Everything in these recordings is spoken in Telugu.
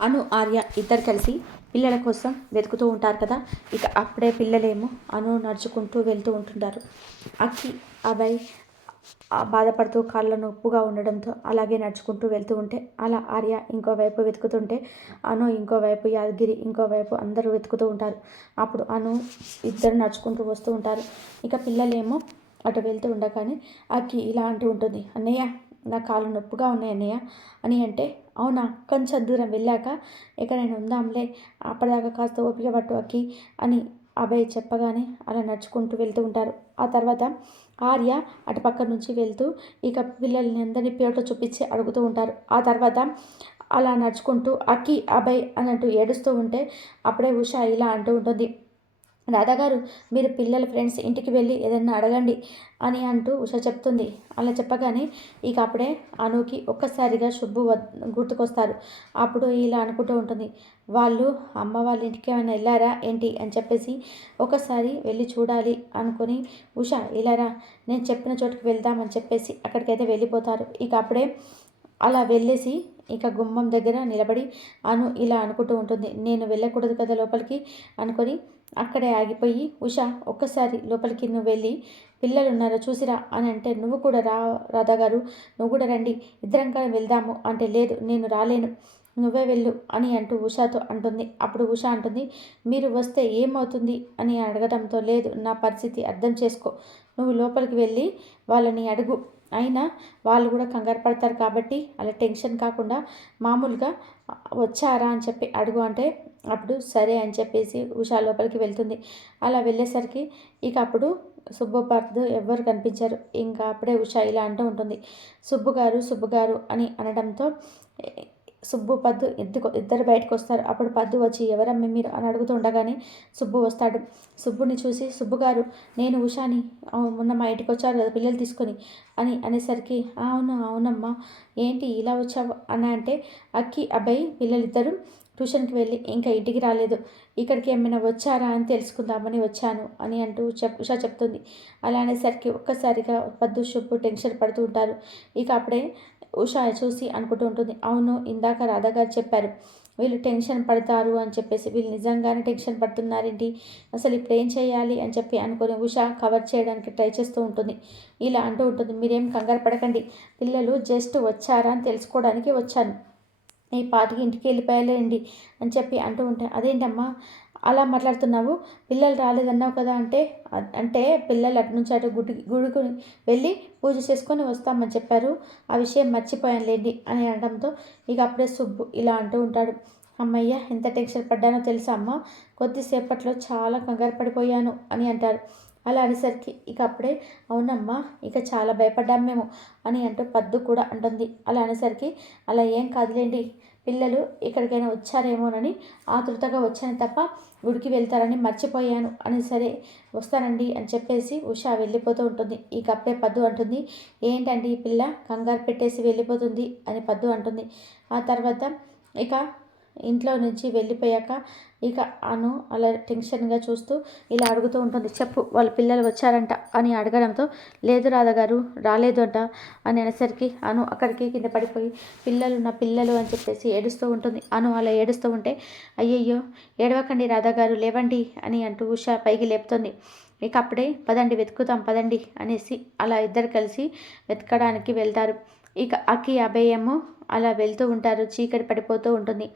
అను ఆర్య ఇద్దరు కలిసి పిల్లల కోసం వెతుకుతూ ఉంటారు కదా? ఇక అప్పుడే పిల్లలేమో అను నడుచుకుంటూ వెళ్తూ ఉంటుంటారు. అక్కి అబ్బాయి బాధపడుతూ కాళ్ళ నొప్పుగా ఉండడంతో అలాగే నడుచుకుంటూ వెళ్తూ ఉంటే అలా ఆర్య ఇంకోవైపు వెతుకుతుంటే అను ఇంకోవైపు యాదగిరి ఇంకోవైపు అందరూ వెతుకుతూ ఉంటారు. అప్పుడు అను ఇద్దరు నడుచుకుంటూ వస్తూ ఉంటారు. ఇక పిల్లలేమో అటు వెళ్తూ ఉండగానే అక్కి ఇలా అంటూ ఉంటుంది అన్నయ్య నా కాళ్ళు నొప్పుగా ఉన్నాయి అన్నయ్య అని అంటే అవునా? కొంచెం దూరం వెళ్ళాక ఎక్కడైనా ఉందాంలే అప్పటిదాకా కాస్త ఓపిక పట్టు అక్కి అని అభయ్ చెప్పగానే అలా నడుచుకుంటూ వెళ్తూ ఉంటారు. ఆ తర్వాత ఆర్య అటు పక్క నుంచి వెళ్తూ ఇక పిల్లల్ని అందరినీ పేరుతో చూపించి అడుగుతూ ఉంటారు. ఆ తర్వాత అలా నడుచుకుంటూ అక్కి అభయ్ అన్నట్టు ఏడుస్తూ ఉంటే అప్పుడే ఉష ఇలా అంటూ ఉంటుంది. రాధాగారు మీరు పిల్లల ఫ్రెండ్స్ ఇంటికి వెళ్ళి ఏదన్నా అడగండి అని అంటూ ఉష చెప్తుంది. అలా చెప్పగానే ఇక అప్పుడే అనుకి ఒక్కసారిగా శుభు గుర్తుకొస్తారు. అప్పుడు ఇలా అనుకుంటూ ఉంటుంది. వాళ్ళు అమ్మ వాళ్ళ ఇంటికి ఏమైనా వెళ్ళారా? ఏంటి? అని చెప్పేసి ఒకసారి వెళ్ళి చూడాలి అనుకుని ఉష ఇలారా నేను చెప్పిన చోటుకి వెళ్దామని చెప్పేసి అక్కడికైతే వెళ్ళిపోతారు. ఇక అప్పుడే అలా వెళ్ళేసి ఇక గుమ్మం దగ్గర నిలబడి అను ఇలా అనుకుంటూ ఉంటుంది. నేను వెళ్ళకూడదు కదా లోపలికి అనుకొని అక్కడే ఆగిపోయి ఉష ఒక్కసారి లోపలికి నువ్వు వెళ్ళి పిల్లలు ఉన్నారో చూసిరా? అని అంటే నువ్వు కూడా రా రాధా గారు నువ్వు కూడా రండి ఇద్దరం కానీ వెళ్దాము. అంటే లేదు నేను రాలేను నువ్వే వెళ్ళు అని అంటూ ఉషాతో అంటుంది. అప్పుడు ఉష అంటుంది మీరు వస్తే ఏమవుతుంది? అని అడగడంతో లేదు నా పరిస్థితి అర్థం చేసుకో నువ్వు లోపలికి వెళ్ళి వాళ్ళని అడుగు అయినా వాళ్ళు కూడా కంగారు పడతారు కాబట్టి అలా టెన్షన్ కాకుండా మామూలుగా వచ్చారా అని చెప్పి అడుగు అంటే అప్పుడు సరే అని చెప్పేసి ఉషా లోపలికి వెళ్తుంది. అలా వెళ్ళేసరికి ఇక అప్పుడు సుబ్బపార్దు ఎవ్వరు కనిపించారు. ఇంకా అప్పుడే ఉషా ఇలా అంటూ ఉంటుంది. సుబ్బు గారు సుబ్బు గారు అని అనడంతో సుబ్బు పద్దు ఇద్దరు ఇద్దరు బయటకు వస్తారు. అప్పుడు పద్దు వచ్చి ఎవరమ్మ మీరు? అని అడుగుతూ ఉండగానే సుబ్బు వస్తాడు. సుబ్బుని చూసి సుబ్బు గారు నేను ఉషాని మొన్న మా ఇంటికి వచ్చారు కదా పిల్లలు తీసుకొని అని అనేసరికి అవును అవునమ్మా ఏంటి ఇలా వచ్చావు? అని అంటే అక్కి అబ్బాయి పిల్లలిద్దరు ట్యూషన్కి వెళ్ళి ఇంకా ఇంటికి రాలేదు. ఇక్కడికి ఏమైనా వచ్చారా అని తెలుసుకుందామని వచ్చాను అని అంటూ చెప్ ఉషా చెప్తుంది. అలా అనేసరికి ఒక్కసారిగా పద్దు షుప్పు టెన్షన్ పడుతూ ఉంటారు. ఇక అప్పుడే ఉషా చూసి అనుకుంటూ ఉంటుంది అవును ఇందాక రాధాగారు చెప్పారు వీళ్ళు టెన్షన్ పడతారు అని చెప్పేసి. వీళ్ళు నిజంగానే టెన్షన్ పడుతున్నారేంటి? అసలు ఇప్పుడు ఏం చేయాలి? అని చెప్పి అనుకుని ఉషా కవర్ చేయడానికి ట్రై చేస్తూ ఉంటుంది. ఇలా అంటూ ఉంటుంది మీరేం కంగారు పడకండి పిల్లలు జస్ట్ వచ్చారా అని తెలుసుకోవడానికి వచ్చాను. ఈ పాటికి ఇంటికి వెళ్ళిపోయాలండి అని చెప్పి అంటూ ఉంటాను అదేంటమ్మా? అలా మాట్లాడుతున్నావు. పిల్లలు రాలేదన్నావు కదా అంటే అంటే పిల్లలు అటు నుంచి అటు గుడి గుడికి వెళ్ళి పూజ చేసుకొని వస్తామని చెప్పారు. ఆ విషయం మర్చిపోయానులేండి అని అనడంతో ఇక అప్పుడే సుబ్బు ఇలా అంటూ ఉంటాడు. అమ్మయ్య ఎంత టెన్షన్ పడ్డానో తెలుసా అమ్మ? కొద్దిసేపట్లో చాలా కంగారు పడిపోయాను అని అంటారు అలా అనేసరికి ఇక అప్పుడే అవునమ్మా ఇక చాలా భయపడ్డాం మేము అని అంటూ పద్దు కూడా అంటుంది. అలా అనేసరికి అలా ఏం కాదులేండి పిల్లలు ఎక్కడికైనా వచ్చారేమోనని ఆతృతగా వచ్చాను తప్ప గుడికి వెళ్తారని మర్చిపోయాను. అని సరే వస్తానండి అని చెప్పేసి ఉషా వెళ్ళిపోతూ ఉంటుంది. ఈ కప్పే పద్దు అంటుంది. ఏంటండి ఈ పిల్ల? కంగారు పెట్టేసి వెళ్ళిపోతుంది అని పద్దు అంటుంది. ఆ తర్వాత ఇక ఇంట్లో నుంచి వెళ్ళిపోయాక ఇక అను అలా టెన్షన్గా చూస్తూ ఇలా అడుగుతూ ఉంటుంది చెప్పు వాళ్ళ పిల్లలు వచ్చారంట అని అడగడంతో లేదు రాధగారు రాలేదు అంట అని అనేసరికి అను అక్కడికి కింద పడిపోయి పిల్లలు నా పిల్లలు అని చెప్పేసి ఏడుస్తూ ఉంటుంది. అను అలా ఏడుస్తూ ఉంటే అయ్యయ్యో ఏడవకండి రాధగారు లేవండి అని అంటూ ఉష పైకి లేపుతుంది. ఇక అప్పుడే పదండి వెతుకుతాం పదండి అనేసి అలా ఇద్దరు కలిసి వెతకడానికి వెళ్తారు. ఇక అక్కి అభయము అలా వెళ్తూ ఉంటారు చీకటి పడిపోతూ ఉంటుంది.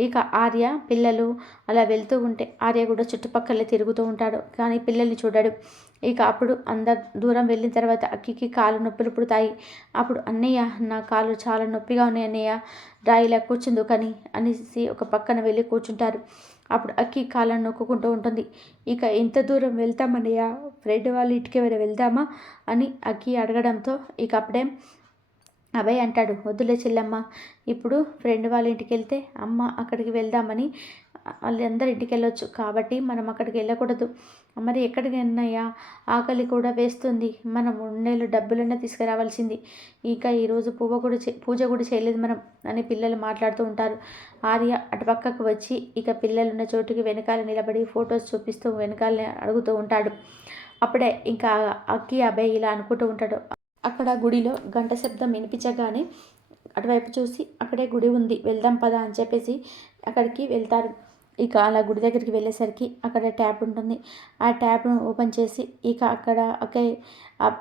ఇక ఆర్య పిల్లలు అలా వెళ్తూ ఉంటే ఆర్య కూడా చుట్టుపక్కలే తిరుగుతూ ఉంటాడు. కానీ పిల్లల్ని చూడడు. ఇక అప్పుడు అందరు దూరం వెళ్ళిన తర్వాత అక్కికి కాలు నొప్పులు పుడతాయి. అప్పుడు అన్నయ్య నా కాలు చాలా నొప్పిగా ఉన్నాయి అన్నయ్య. రాయిలా కూర్చుందు కానీ అనేసి ఒక పక్కన వెళ్ళి కూర్చుంటారు. అప్పుడు అక్కి కాళ్ళను నొక్కుంటూ ఉంటుంది. ఇక ఎంత దూరం వెళ్తామన్నయ్య ఫ్రెండ్ వాళ్ళ ఇంటికి వెళ్దామా అని అక్కి అడగడంతో ఇక అప్పుడే అభయ్ అంటాడు వద్దులే చెల్లమ్మ ఇప్పుడు ఫ్రెండ్ వాళ్ళ ఇంటికి వెళ్తే అమ్మ అక్కడికి వెళ్దామని వాళ్ళందరూ ఇంటికి వెళ్ళొచ్చు కాబట్టి మనం అక్కడికి వెళ్ళకూడదు. మరి ఎక్కడికి వెళ్ళినాయా ఆకలి కూడా వేస్తుంది. మనం ఉండేలు డబ్బులన్నా తీసుకురావాల్సింది. ఇంకా ఈరోజు పూజ కూడా పూజ కూడా చేయలేదు మనం అని పిల్లలు మాట్లాడుతూ ఉంటారు. ఆర్య అటు పక్కకు వచ్చి ఇక పిల్లలు ఉన్న చోటుకి వెనకాల నిలబడి ఫొటోస్ చూపిస్తూ వెనకాలనే అడుగుతూ ఉంటాడు. అప్పుడే ఇంకా అక్కి అబ్బాయి ఇలా అనుకుంటూ ఉంటాడు. అక్కడ గుడిలో గంట శబ్దం వినిపించగానే అటువైపు చూసి అక్కడే గుడి ఉంది వెళ్దాం పదా అని చెప్పేసి అక్కడికి వెళ్తారు. ఇక అలా గుడి దగ్గరికి వెళ్ళేసరికి అక్కడ ట్యాప్ ఉంటుంది. ఆ ట్యాప్ను ఓపెన్ చేసి ఇక అక్కడ అక్క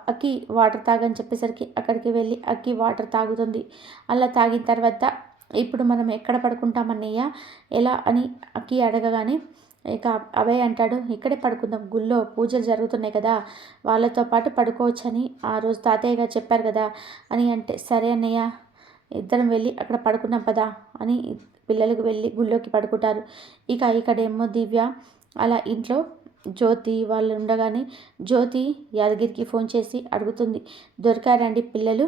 అక్కి వాటర్ తాగని చెప్పేసరికి అక్కడికి వెళ్ళి అక్కి వాటర్ తాగుతుంది. అలా తాగిన తర్వాత ఇప్పుడు మనం ఎక్కడ పడుకుంటామన్నయ్య ఎలా? అని అక్కి అడగగానే ఇక అభయ్ అంటాడు. ఇక్కడే పడుకుందాం. గుళ్ళో పూజలు జరుగుతున్నాయి కదా. వాళ్ళతో పాటు పడుకోవచ్చని ఆ రోజు తాతయ్య గారు చెప్పారు కదా అని అంటే సరే అన్నయ్య ఇద్దరం వెళ్ళి అక్కడ పడుకున్నాం పదా అని పిల్లలకు వెళ్ళి గుళ్ళోకి పడుకుంటారు. ఇక ఇక్కడేమో దివ్య అలా ఇంట్లో జ్యోతి వాళ్ళు ఉండగానే జ్యోతి యాదగిరికి ఫోన్ చేసి అడుగుతుంది. దొరికారండి పిల్లలు?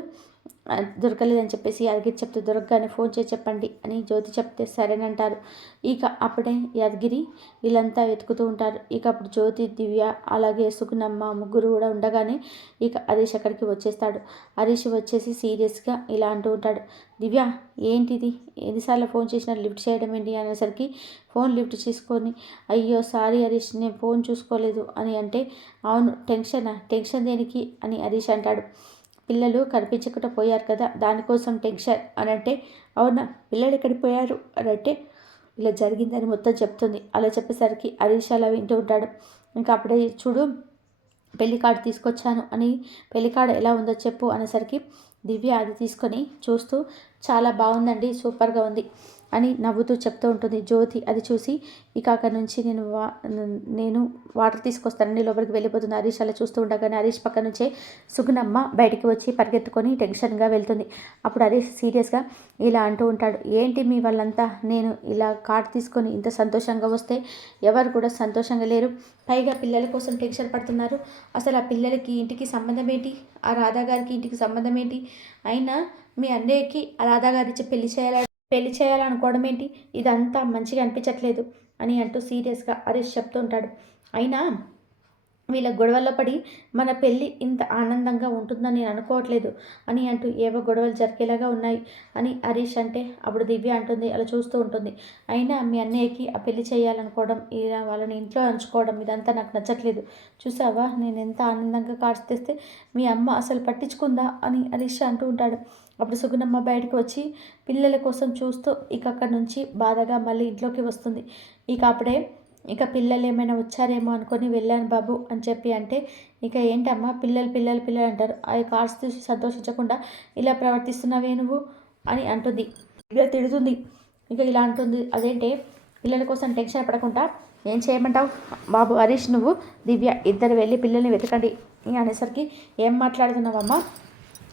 దొరకలేదని చెప్పేసి యాదగిరి చెప్తే దొరకగానే ఫోన్ చేసి చెప్పండి అని జ్యోతి చెప్తే సరేనంటారు ఇక అప్పుడే యాదగిరి వీళ్ళంతా వెతుకుతూ ఉంటారు. ఇక అప్పుడు జ్యోతి దివ్య అలాగే సుగుణమ్మ ముగ్గురు కూడా ఉండగానే ఇక హరీష్ అక్కడికి వచ్చేస్తాడు. హరీష్ వచ్చేసి సీరియస్గా ఇలా అంటూ ఉంటాడు. దివ్య ఏంటిది? ఎన్నిసార్లు ఫోన్ చేసినా లిఫ్ట్ చేయడం ఏంటి అనేసరికి ఫోన్ లిఫ్ట్ చేసుకొని అయ్యో సారీ హరీష్ నేను ఫోన్ చూసుకోలేదు అని అంటే అవును టెన్షనా? టెన్షన్ దేనికి? అని హరీష్ అంటాడు. పిల్లలు కనిపించకుండా పోయారు కదా దానికోసం టెన్షన్ అని అంటే అవునా పిల్లలు ఎక్కడికి పోయారు అని అంటే ఇలా జరిగిందని మొత్తం చెప్తుంది. అలా చెప్పేసరికి హరీష్ అలా వింటూ ఉంటాడు. ఇంకా అప్పుడే చూడు పెళ్ళి కార్డు తీసుకొచ్చాను అని పెళ్ళి కార్డు ఎలా ఉందో చెప్పు అనేసరికి దివ్య అది తీసుకొని చూస్తూ చాలా బాగుందండి సూపర్గా ఉంది. అని నవ్వుతూ చెప్తూ ఉంటుంది. జ్యోతి అది చూసి ఇక అక్కడ నుంచి నేను వా నేను వాటర్ తీసుకొస్తానని లోపలికి వెళ్ళిపోతుంది. హరీష్ అలా చూస్తూ ఉండగానే హరీష్ పక్క నుంచే సుగుణమ్మ బయటికి వచ్చి పరిగెత్తుకొని టెన్షన్గా వెళ్తుంది. అప్పుడు హరీష్ సీరియస్గా ఇలా అంటూ ఉంటాడు. ఏంటి మీ వాళ్ళంతా? నేను ఇలా కార్డు తీసుకొని ఇంత సంతోషంగా వస్తే ఎవరు కూడా సంతోషంగా లేరు. పైగా పిల్లల కోసం టెన్షన్ పడుతున్నారు. అసలు ఆ పిల్లలకి ఇంటికి సంబంధం ఏంటి? ఆ రాధా గారికి ఇంటికి సంబంధం ఏంటి? అయినా మీ అన్నయ్యకి ఆ రాధా గారి పెళ్ళి చేయాలని పెళ్ళి చేయాలనుకోవడం ఏంటి? ఇదంతా మంచిగా అనిపించట్లేదు అని అంటూ సీరియస్గా హరీష్ చెప్తుంటాడు అయినా వీళ్ళ గొడవల్లో పడి మన పెళ్ళి ఇంత ఆనందంగా ఉంటుందని నేను అనుకోవట్లేదు అని అంటూ ఏవో గొడవలు జరిగేలాగా ఉన్నాయి అని హరీష్ అంటే అప్పుడు దివ్య అంటుంది అలా చూస్తూ ఉంటుంది. అయినా మీ అన్నయ్యకి ఆ పెళ్ళి చేయాలనుకోవడం ఇలా వాళ్ళని ఇంట్లో ఉంచుకోవడం ఇదంతా నాకు నచ్చట్లేదు. చూసావా? నేను ఎంత ఆనందంగా కార్డ్స్ తెస్తే మీ అమ్మ అసలు పట్టించుకుందా? అని హరీష్ అంటూ ఉంటాడు. అప్పుడు సుగుణమ్మ బయటకు వచ్చి పిల్లల కోసం చూస్తూ ఇక అక్కడి నుంచి బాధగా మళ్ళీ ఇంట్లోకి వస్తుంది. ఇక అప్పుడే ఇక పిల్లలు ఏమైనా వచ్చారేమో అనుకొని వెళ్ళాను బాబు అని చెప్పి అంటే ఇక ఏంటమ్మా పిల్లలు పిల్లలు పిల్లలు అంటారు. ఆ కార్స్ చూసి సంతోషించకుండా ఇలా ప్రవర్తిస్తున్నావే నువ్వు అని అంటుంది. ఇక తిడుతుంది. ఇక ఇలా అంటుంది. అదేంటే పిల్లల కోసం టెన్షన్ పడకుండా ఏం చేయమంటావు? బాబు హరీష్ నువ్వు దివ్య ఇద్దరు వెళ్ళి పిల్లల్ని వెతకండి అనేసరికి ఏం మాట్లాడుతున్నావమ్మా?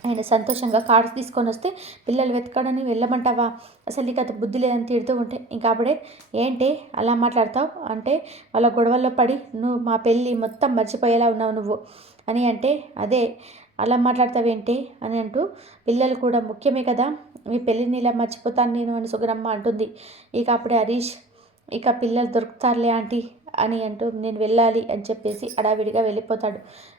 ఆయన సంతోషంగా కార్డ్స్ తీసుకొని వస్తే పిల్లలు వెతకడని వెళ్ళమంటావా? అసలు నీకు అంత బుద్ధి లేదని తిడుతూ ఉంటే ఇంకా అప్పుడే ఏంటి అలా మాట్లాడతావు? అంటే వాళ్ళ గొడవల్లో పడి నువ్వు మా పెళ్ళి మొత్తం మర్చిపోయేలా ఉన్నావు నువ్వు. అని అంటే అదే అలా మాట్లాడతావేంటి? అని అంటూ పిల్లలు కూడా ముఖ్యమే కదా మీ పెళ్ళిని ఇలా మర్చిపోతాను నేను అని సుగరమ్మ అంటుంది. ఇక అప్పుడే హరీష్ ఇక పిల్లలు దొరుకుతారులే ఆంటీ అని అంటూ నేను వెళ్ళాలి అని చెప్పేసి అడావిడిగా వెళ్ళిపోతాడు.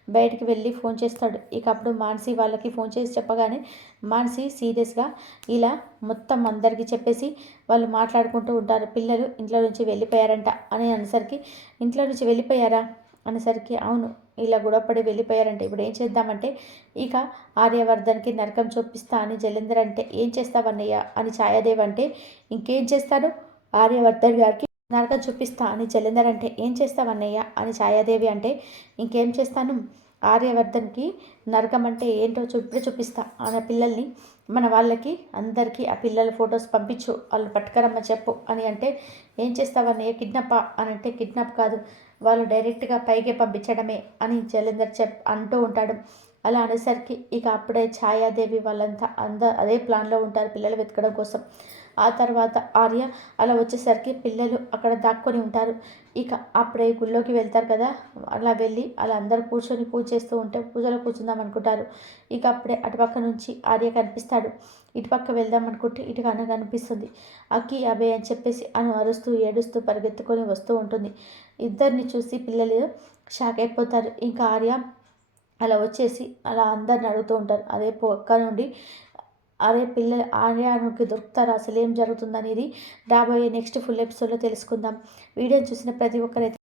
బయటికి వెళ్ళి ఫోన్ చేస్తాడు. ఇక అప్పుడు మానసి వాళ్ళకి ఫోన్ చేసి చెప్పగానే మానసి సీరియస్గా ఇలా మొత్తం అందరికీ చెప్పేసి వాళ్ళు మాట్లాడుకుంటూ ఉంటారు. పిల్లలు ఇంట్లో నుంచి వెళ్ళిపోయారంట అని అనేసరికి ఇంట్లో నుంచి వెళ్ళిపోయారా? అనేసరికి అవును ఇలా గొడవపడి వెళ్ళిపోయారంటే. ఇప్పుడు ఏం చేద్దామంటే ఇక ఆర్యవర్ధన్కి నరకం చూపిస్తా అని జలేందర్ అంటే ఏం చేస్తావన్నయ్య? అని ఛాయాదేవ్ అంటే ఇంకేం చేస్తాడు ఆర్యవర్ధన్ గారికి నరకం చూపిస్తా అని జలంధర్ అంటే ఏం చేస్తావన్నయ్య అని ఛాయాదేవి అంటే ఇంకేం చేస్తాను? ఆర్యవర్ధన్కి నరకం అంటే ఏంటో చూపి చూపిస్తా. అనే పిల్లల్ని మన వాళ్ళకి అందరికీ ఆ పిల్లల ఫొటోస్ పంపించు. వాళ్ళు పట్టుకరమ్మ చెప్పు అని అంటే ఏం చేస్తావన్నయ్య కిడ్నాపా అని అంటే కిడ్నాప్ కాదు. వాళ్ళు డైరెక్ట్గా పైకే పంపించడమే అని జలంధర్ చెప్ అంటూ ఉంటాడు. అలా అనేసరికి ఇక అప్పుడే ఛాయాదేవి వాళ్ళంతా అంద అదే ప్లాన్లో ఉంటారు పిల్లలు వెతకడం కోసం. ఆ తర్వాత ఆర్య అలా వచ్చేసరికి పిల్లలు అక్కడ దాక్కొని ఉంటారు. ఇక అప్పుడే గుళ్ళోకి వెళ్తారు కదా అలా వెళ్ళి అలా అందరు కూర్చొని పూజ చేస్తూ ఉంటే పూజలో కూర్చుందాం అనుకుంటారు. ఇక అప్పుడే అటుపక్క నుంచి ఆర్య కనిపిస్తాడు. ఇటుపక్క వెళ్దాం అనుకుంటే ఇటు అన్న కనిపిస్తుంది. అక్కి అభయ్ అని చెప్పేసి అను అరుస్తూ ఏడుస్తూ పరిగెత్తుకొని వస్తూ ఉంటుంది. ఇద్దరిని చూసి పిల్లలు షాక్ అయిపోతారు. ఇంకా ఆర్య అలా వచ్చేసి అలా అందరిని అడుగుతూ ఉంటారు. అదే పక్క నుండి అరే పిల్లలు ఆర్యానికి దొరుకుతారా? అసలు ఏం జరుగుతుంది అనేది రాబోయే నెక్స్ట్ ఫుల్ ఎపిసోడ్లో తెలుసుకుందాం. వీడియో చూసిన ప్రతి ఒక్కరైతే